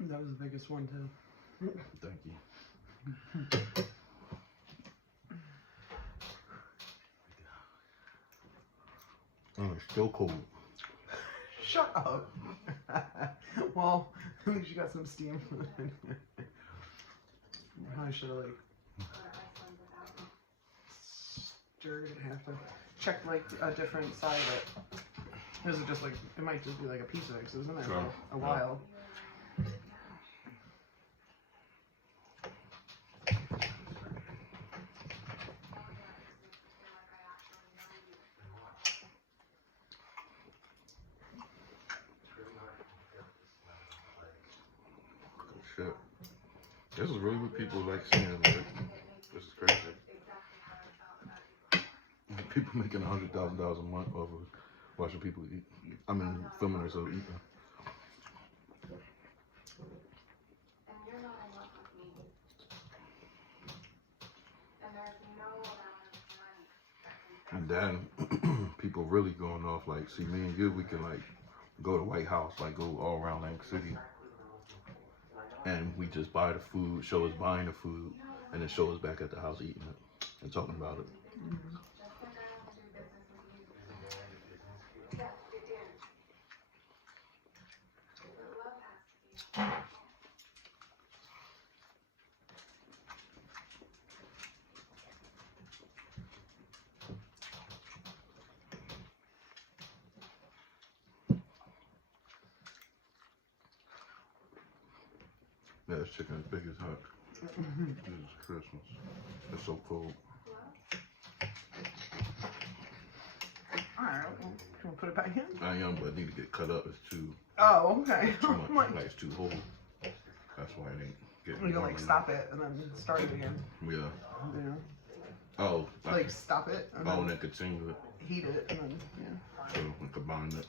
That was the biggest one too. Thank you. Oh, it's still cold. Shut up. Well, at least you got some steam. I should have stirred it. Have to check a different side of it. This is just it might just be like a piece of it, isn't it? Sure. For a while. Shit. This is really what people like seeing. Like, this is crazy. People making $100,000 a month off of watching people eat. I mean, filming themselves eating. And then people really going off like, see, me and you, we can like go to White House, like go all around Atlantic City. And we just buy the food, show us buying the food, and then show us back at the house eating it and talking about it. Mm-hmm. Yeah, this chicken is big as heck. This is Christmas. It's so cold. Alright, well, can we put it back in? I am, but it need to get cut up. It's too, Oh, okay. too much. Like, it's too whole. That's why it ain't getting You can warm stop it and then start it again. Yeah. Yeah. Oh. Stop it and and then continue it. heat it and then, yeah. So we combine it.